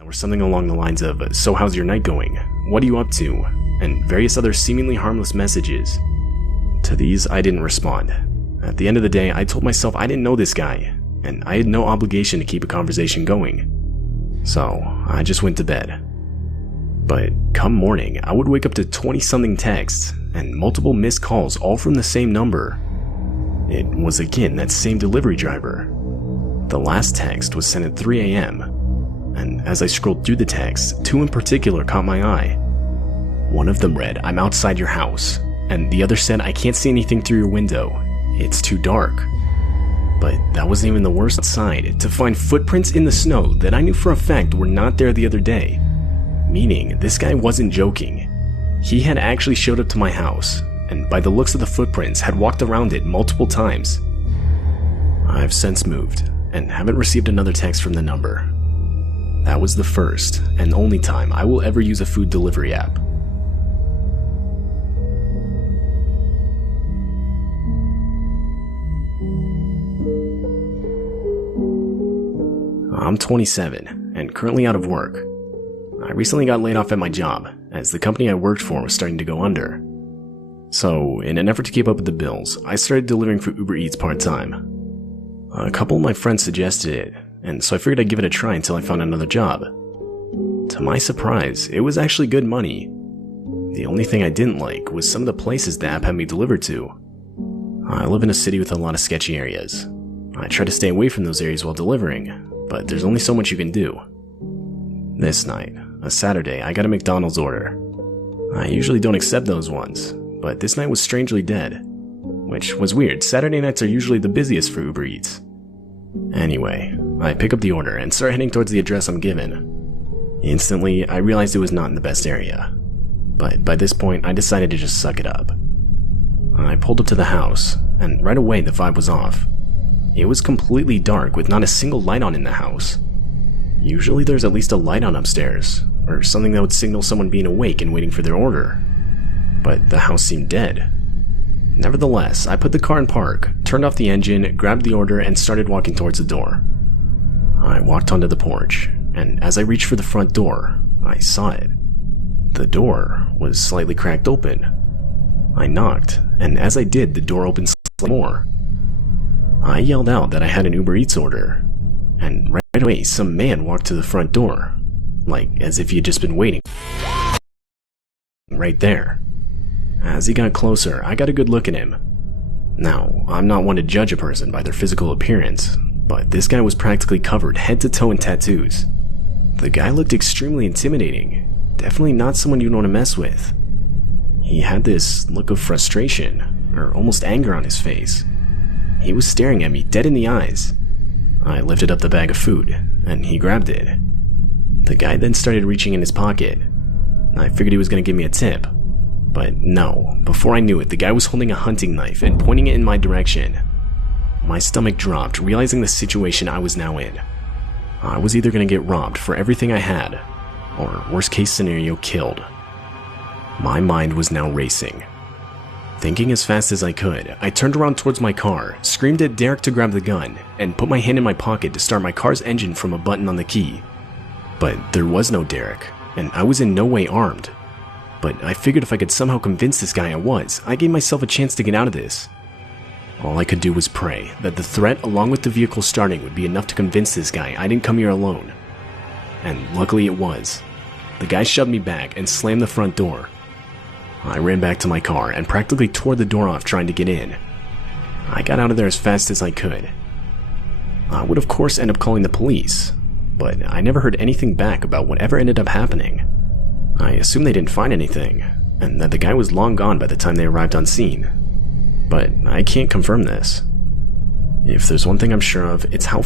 that were something along the lines of, "So how's your night going? What are you up to?" and various other seemingly harmless messages. To these, I didn't respond. At the end of the day, I told myself I didn't know this guy, and I had no obligation to keep a conversation going. So, I just went to bed. But come morning, I would wake up to 20-something texts and multiple missed calls, all from the same number. It was again that same delivery driver. The last text was sent at 3 a.m., and as I scrolled through the texts, two in particular caught my eye. One of them read, "I'm outside your house," and the other said, "I can't see anything through your window. It's too dark." But that wasn't even the worst side, to find footprints in the snow that I knew for a fact were not there the other day. Meaning, this guy wasn't joking. He had actually showed up to my house, and by the looks of the footprints, had walked around it multiple times. I've since moved, and haven't received another text from the number. That was the first, and only time I will ever use a food delivery app. I'm 27, and currently out of work. I recently got laid off at my job, as the company I worked for was starting to go under. So, in an effort to keep up with the bills, I started delivering for Uber Eats part-time. A couple of my friends suggested it, and so I figured I'd give it a try until I found another job. To my surprise, it was actually good money. The only thing I didn't like was some of the places the app had me delivered to. I live in a city with a lot of sketchy areas. I try to stay away from those areas while delivering, but there's only so much you can do. This night, a Saturday, I got a McDonald's order. I usually don't accept those ones, but this night was strangely dead. Which was weird, Saturday nights are usually the busiest for Uber Eats. Anyway, I pick up the order and start heading towards the address I'm given. Instantly, I realized it was not in the best area. But by this point, I decided to just suck it up. I pulled up to the house, and right away the vibe was off. It was completely dark with not a single light on in the house. Usually there's at least a light on upstairs, or something that would signal someone being awake and waiting for their order. But the house seemed dead. Nevertheless, I put the car in park, turned off the engine, grabbed the order, and started walking towards the door. I walked onto the porch, and as I reached for the front door, I saw it. The door was slightly cracked open. I knocked, and as I did, the door opened slightly more. I yelled out that I had an Uber Eats order, and right away some man walked to the front door, like as if he had just been waiting right there. As he got closer, I got a good look at him. Now, I'm not one to judge a person by their physical appearance, but this guy was practically covered head to toe in tattoos. The guy looked extremely intimidating, definitely not someone you'd want to mess with. He had this look of frustration, or almost anger on his face. He was staring at me dead in the eyes. I lifted up the bag of food, and he grabbed it. The guy then started reaching in his pocket. I figured he was going to give me a tip. But no, before I knew it, the guy was holding a hunting knife and pointing it in my direction. My stomach dropped, realizing the situation I was now in. I was either going to get robbed for everything I had, or worst case scenario, killed. My mind was now racing. Thinking as fast as I could, I turned around towards my car, screamed at Derek to grab the gun, and put my hand in my pocket to start my car's engine from a button on the key. But there was no Derek, and I was in no way armed. But I figured if I could somehow convince this guy I gave myself a chance to get out of this. All I could do was pray that the threat along with the vehicle starting would be enough to convince this guy I didn't come here alone. And luckily it was. The guy shoved me back and slammed the front door. I ran back to my car and practically tore the door off trying to get in. I got out of there as fast as I could. I would of course end up calling the police, but I never heard anything back about whatever ended up happening. I assumed they didn't find anything, and that the guy was long gone by the time they arrived on scene. But I can't confirm this. If there's one thing I'm sure of, it's how